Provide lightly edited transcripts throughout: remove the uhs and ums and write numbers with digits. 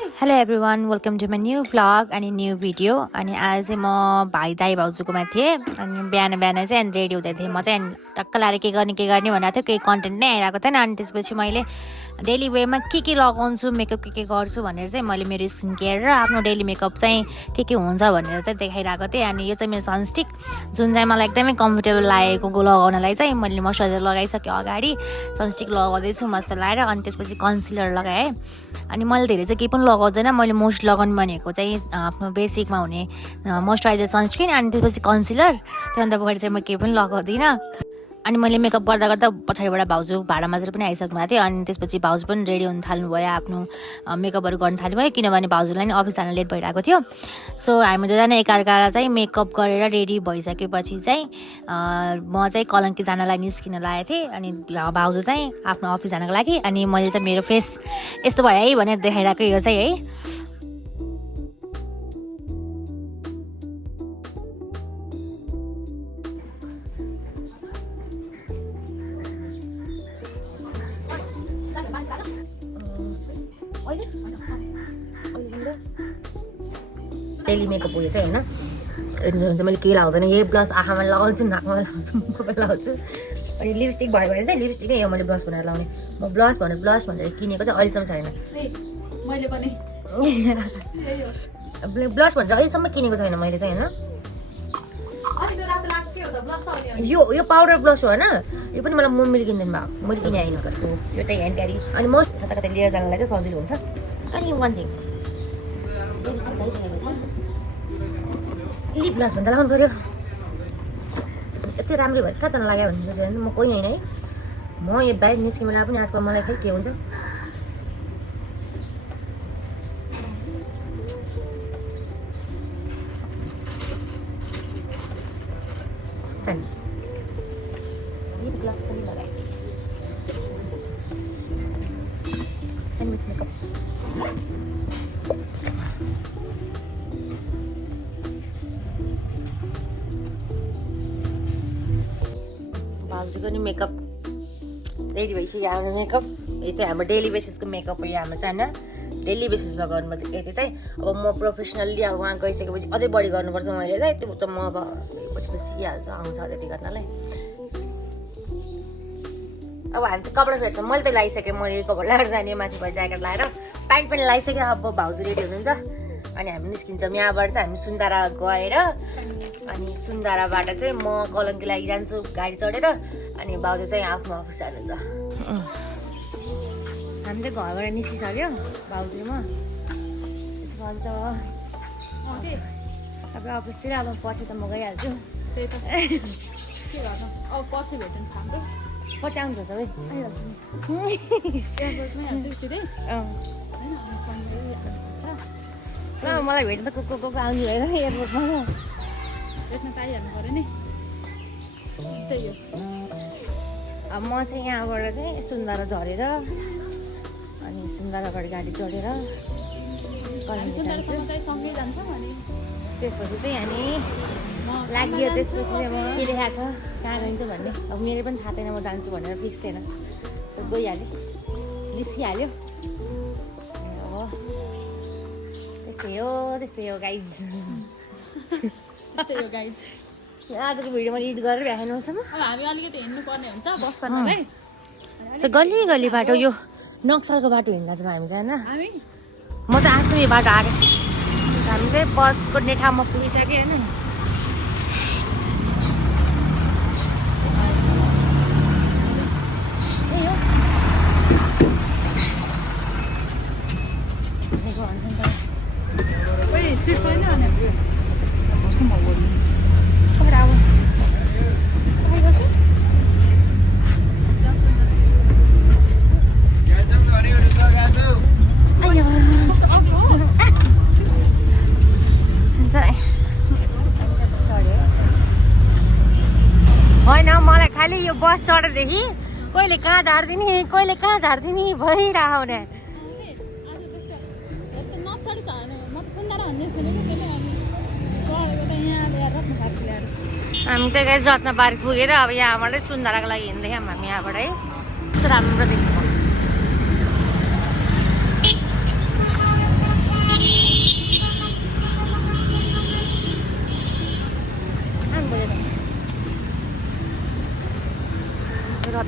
Hello everyone, welcome to my new vlog अनि new video. अनि आज चाहिँ म भाइ दाई भाउजूकोमा थिएँ। अनि बिहान चाहिँ अनि रेडी हुँदै थिएँ म चाहिँ। अनि टक्क लाएर के गर्ने भनेको थियो, केही कन्टेन्ट नै आइरहेको थिएन। अनि त्यसपछि मैले डेली वेमा के लगाउँछु, मेकअप के गर्छु भनेर चाहिँ मैले मेरो स्किन केयर र आफ्नो डेली मेकअप चाहिँ के हुन्छ भनेर चाहिँ देखाइरहेको थिएँ। अनि यो चाहिँ मेरो सनस्टिक, जुन चाहिँ मलाई एकदमै कम्फर्टेबल लागेको लगाउनलाई चाहिँ मैले मोइस्चराइजर लगाइसकेँ अगाडि, सनस्टिक लगाउँदैछु मस्त लाएर। अनि त्यसपछि कन्सिलर लगाएँ। अनि मैले धेरै चाहिँ केही पनि लगाउँदैन, मैले मोस्ट लगाउनु भनेको चाहिँ आफ्नो बेसिकमा हुने मोइस्चराइजर, सनस्क्रिन, अनि त्यसपछि कन्सिलर। त्योभन्दा पछाडि चाहिँ म केही पनि लगाउँदिनँ। अनि मैले मेकअप गर्दा पछाडिबाट भाउजू भाडा माझेर पनि आइसक्नु भएको थियो। अनि त्यसपछि भाउजू पनि रेडी हुन थाल्नुभयो, आफ्नो मेकअपहरू गर्न थाल्नुभयो, किनभने भाउजूलाई नि अफिस जान लेट भइरहेको थियो। सो हामी दुईजना एकाअर्कालाई चाहिँ मेकअप गरेर रेडी भइसकेपछि चाहिँ म चाहिँ कलङ्की जानलाई निस्किन लागेको थिएँ। अनि भाउजू चाहिँ आफ्नो अफिस जानको लागि। अनि मैले चाहिँ मेरो फेस यस्तो भयो है भनेर देखाइरहेको यो चाहिँ है। डेली मेकअप उयो चाहिँ होइन, मैले केही लगाउँदैन, यही ब्लस आँखामा लगाउँछु, नाकमा लगाउँछु, मुखमा लगाउँछु। अनि लिपस्टिक भयो भने चाहिँ लिपस्टिक नै हो मैले ब्लस भनेर लगाउने। म ब्लस भनेर किनेको चाहिँ अहिलेसम्म छैन। मैले पनि ब्लस भनेर अहिलेसम्म किनेको छैन मैले चाहिँ होइन। यो पाउडर ब्लस हो होइन, यो पनि मलाई मम्मीले किनिदिनु भएको, मैले किने आइन गरेको। यो चाहिँ ह्यान्ड क्यारी, अनि मोस्ट कता लिएर जानलाई चाहिँ सजिलो हुन्छ। अनि वान थिङ, लिपस्टिक लगाइसकेपछि लिप ग्लास भन्दा लगाउनु पऱ्यो। यति राम्रो भएर कहाँजना लाग्यो भने म कोही होइन है, म यो बाहिर निस्किने बेला पनि आजकल मलाई खै के हुन्छ। लिप ग्लास पनि लगाएँ। भाउजूको नि मेकअप रेडी भइसक्यो। हाम्रो मेकअप यो चाहिँ हाम्रो डेली बेसिसको मेकअप हो। यो हाम्रो चाहिँ होइन डेली बेसिसमा गर्नुपर्छ। यति चाहिँ अब म प्रोफेसनल्ली अब उहाँ गइसकेपछि अझै बढी गर्नुपर्छ मैले चाहिँ। त्यो त म अब पछि सिकिहाल्छु, आउँछ त्यति गर्नलाई। अब हामी चाहिँ कपडा फेर्छ, मैले त लगाइसकेँ, मैले कपडा लगाएर जाने, माथिबाट ज्याकेट लगाएर प्यान्ट पनि लगाइसकेँ। अब भाउजू रेडी हुनुहुन्छ अनि हामी निस्किन्छौँ। यहाँबाट चाहिँ हामी सुन्दारा गएर अनि सुन्दाराबाट चाहिँ म कलङ्की लागि जान्छु गाडी चढेर। अनि भाउजू चाहिँ आफ्नो अफिस जानुहुन्छ। हामी चाहिँ घरबाट निस्किसक्यो भाउजू म। भाउजू त तपाईँ अफिसतिर, अब पछि त म गइहाल्छु। त्यही त के गर्नु, अब पछि भेट्नु हाम्रो पछि आउँछ तपाईँ एयरपोर्टमै हाल्छु सिधै होइन, हामी सँगै जानुपर्छ। ल मलाई भेट्नु त को आउनु भएन एयरपोर्टमा, भेट्न पाइहाल्नु पऱ्यो नि। त्यही हो। अब म चाहिँ यहाँबाट चाहिँ सुन्दारा झरेर अनि सुन्दाराबाट गाडी चढेर कलङ्की जान्छु। सँगै जान्छौँ। अनि त्यसपछि चाहिँ हामी लाग्यो। त्यसपछि चाहिँ म के लेखाएको छ कहाँ जान्छ भन्ने अब मेरो पनि थाहा थिएन, म जान्छु भनेर फिक्स थिएन। गइहाल्यो, निस्किहाल्यो। अब त्यस्तै हो गाइज। त्यही हो गाइज। आजको भिडियो मैले एडिट गरेर भ्याएन। अब हामी अलिकति हिँड्नु पर्ने हुन्छ बस्छनलाई। गल्ली बाटो, यो नक्सलको बाटो हिँड्दा चाहिँ हामी चाहिँ होइन। हामी म चाहिँ आसु यो बाटो आएको। हामी चाहिँ बसको नेठामा पुगिसक्यो होइन। सिट पनि अनि होइन, मलाई खालि यो बस चढेदेखि कहिले कहाँ झारिदिने भइरहेको हुने। हामी चाहिँ गाइस रत्न पार्क पुगेर अब यहाँबाटै सुन्दाराको लागि हिँड्दै हामी यहाँबाट है। कस्तो राम्रो देख्नु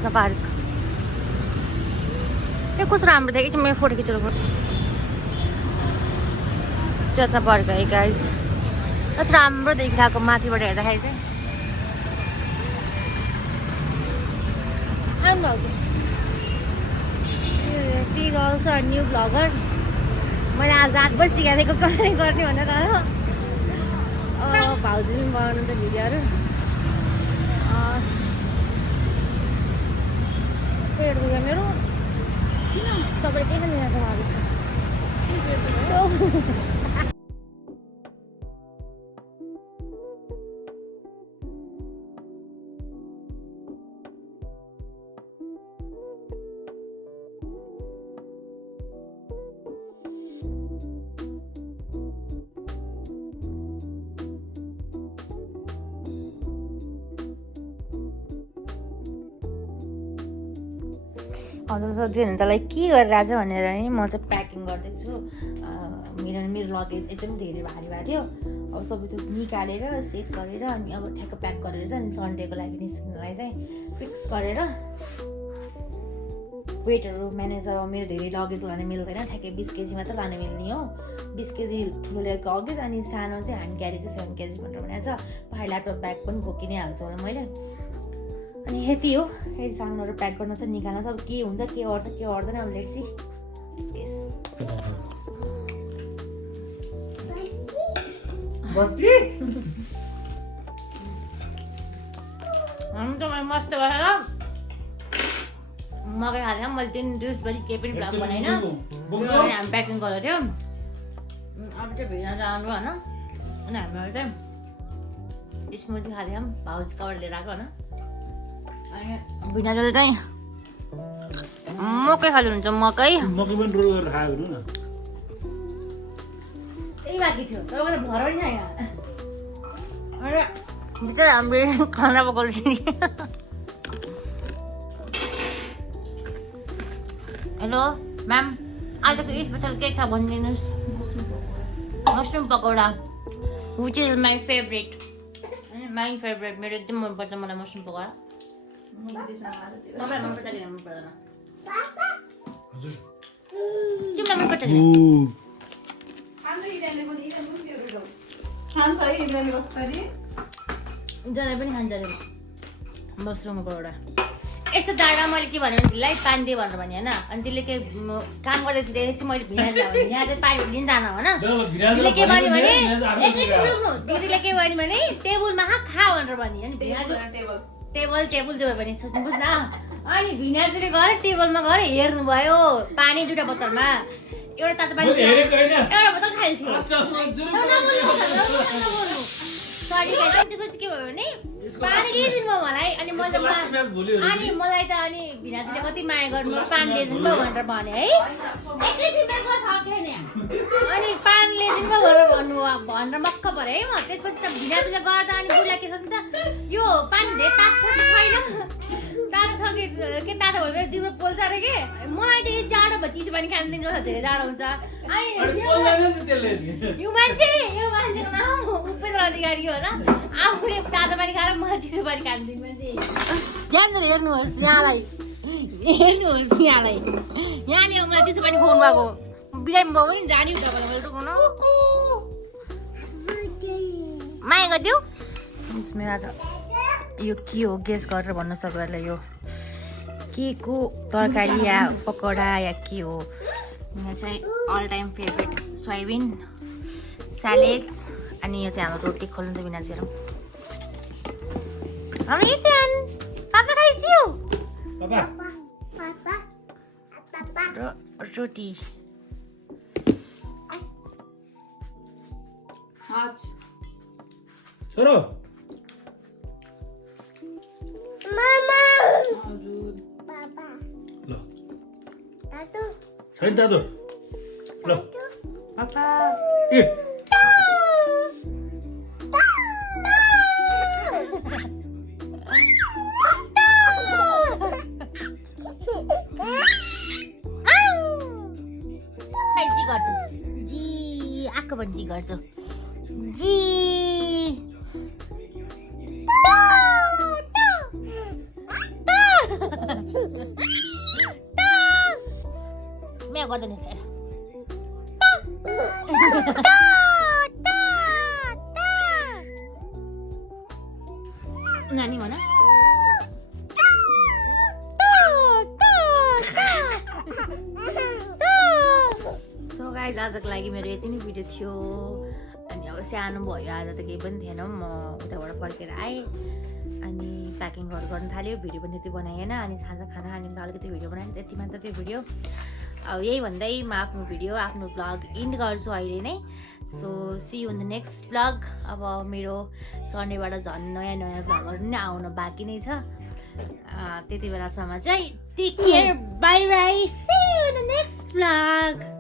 रत्न पार्क यो कस्तो राम्रो थियो एकछिन मेरो फोटो खिचेर रत्न पार्क है गाइज कस्तो राम्रो देखिरहेको माथिबाट हेर्दाखेरि चाहिँ सी अल्सो न्यू ब्लगर मैले आज रातभर सिकाएको कसरी गर्ने भनेर भाउजूले बनाउनुहुन्छ भिडियोहरू पेट दुख्यो मेरो तपाईँले के खानु यहाँको हजुर सोध्दै हुनुहुन्छ लाइक के गरिरहेछ भनेर है म चाहिँ प्याकिङ गर्दैछु मेरो लगेज एकदम धेरै भारी भएको थियो अब सबै त्यो निकालेर सेट गरेर अनि अब ठ्याक्क प्याक गरेर चाहिँ अनि सन्डेको लागि निस्किनलाई चाहिँ फिक्स गरेर वेटहरू म्यानेज अब मेरो धेरै लगेज लाने मिल्दैन ठ्याक्कै 20 केजी मात्र लाने मिल्ने हो 20 केजी ठुलो लगेज अनि सानो चाहिँ ह्यान्ड क्यारी चाहिँ 7 केजी भनेर भनेको छ पहाड ल्यापटप ब्याग पनि बोकि नै हाल्छु होला मैले अनि यति हो यति सामानहरू प्याक गर्न चाहिँ निकाल्न चाहिँ अब के हुन्छ के गर्दैन अब लेट्स सी मस्त भएर मकै हालेँ मैले 3 दिवसभरि केही पनि भ्लग बनाएन हामी प्याकिङ गरेको थियो अब चाहिँ भिडियो जानु होइन अनि हामीहरू चाहिँ स्मुदी खाँदै भाउज कवर लिएर आएको होइन अनि भिनाजले चाहिँ मकै खानुहुन्छ मकै मकै पनि रोल गरेर खायो भनौँ न त्यही बाँकी थियो तर मलाई भर पनि छैन अनि बिचरा हाम्रो खाना पकाउँछ नि हेलो म्याम आजको स्पेसल के छ भनिदिनुहोस् mushroom pakora which is my favourite मेरो एकदम मनपर्छ मलाई मसरुम पकौडा तपाईँलाई मनपर्छ कि मन पर्दैन तिमीलाई मनपर्छ नि जसले पनि खान्छ अरे मसरुम पकौडा यस्तो डाँडा मैले के भने त्यसलाई पानी दिएँ भनेर भने होइन अनि त्यसले के काम गर्दाखेरि यसो मैले भिनाज भने यहाँ चाहिँ पानी दिन जान होइन दिदीले के भन्यो भने दिदीले के भन्यो भने टेबलमा खा भनेर भन्यो अनि भिनाज टेबल जो भयो भने सोच्नु बुझ्न अनि भिनाजुले गएर टेबलमा गएर हेर्नुभयो पानी 2टा बोतलमा एउटा तातो पानी एउटा बोतल खाली थियो त्यसपछि के भयो भने पानी ल्याइदिनु भयो मलाई अनि मलाई त अनि भिनाजुले कति माया गर्नु पानी ल्याइदिनु भयो भनेर भने है अनि पानी ल्याइदिनु भयो भनेर मक्क पऱ्यो है म त्यसपछि त भिनाजुले गर्दा अनि बुढीलाई के सोच्छ यो पानी धेरै तातो छ कि छैन तातो छ कि तातो भयो भने जिब्रो पोल्छ अरे के मलाई त यो जाडो भयो चिसो पानी खानु दिन्छ धेरै जाडो हुन्छ अनि यो मान्छेको नाम उपेन्द्र अधिकारी हो र आफूले तातो पानी खाएर मलाई चिसो पानी खानु दिनु मान्छे यहाँनिर हेर्नुहोस् यहाँलाई यहाँले मलाई चिसो पानी खुवाउनु भएको बिरामी बाउ पनि जाने तपाईँलाई मैले रोक्नु माया गरिदियो मेरो आज यो के हो गेस गरेर भन्नुहोस् तपाईँहरूलाई यो के को तरकारी या पकौडा या के हो यहाँ चाहिँ अल टाइम फेभरेट सोयाबिन स्यालेड्स अनि यो चाहिँ हाम्रो रोटी खोल्नु चाहिँ बिना चाहिँ हाम्रो इत्यान पापा खाइदियो रोटी छोरो ल छैन दाजु ल पापा ए जी गर्छु जी आएको भने जी गर्छु जी म्याउ गर्दैन हेर नानी भन सो गाइज आजको लागि मेरो यति नै भिडियो थियो अनि अब सानो भयो आज त केही पनि थिएन म उताबाट फर्केर आएँ अनि प्याकिङहरू गर्नु थाल्यो भिडियो पनि त्यति बनाएन अनि साँझ खाना खाने अलिकति भिडियो बनाएँ त्यति मात्र त्यो भिडियो अब यही भन्दै म आफ्नो भिडियो आफ्नो भ्लग इन्ड गर्छु अहिले नै so see you in the next vlog अब मेरो सन्डेबाट झन् नयाँ नयाँ भ्लगहरू नै आउन बाँकी नै छ त्यति बेलासम्म चाहिँ take care bye bye see you in the next vlog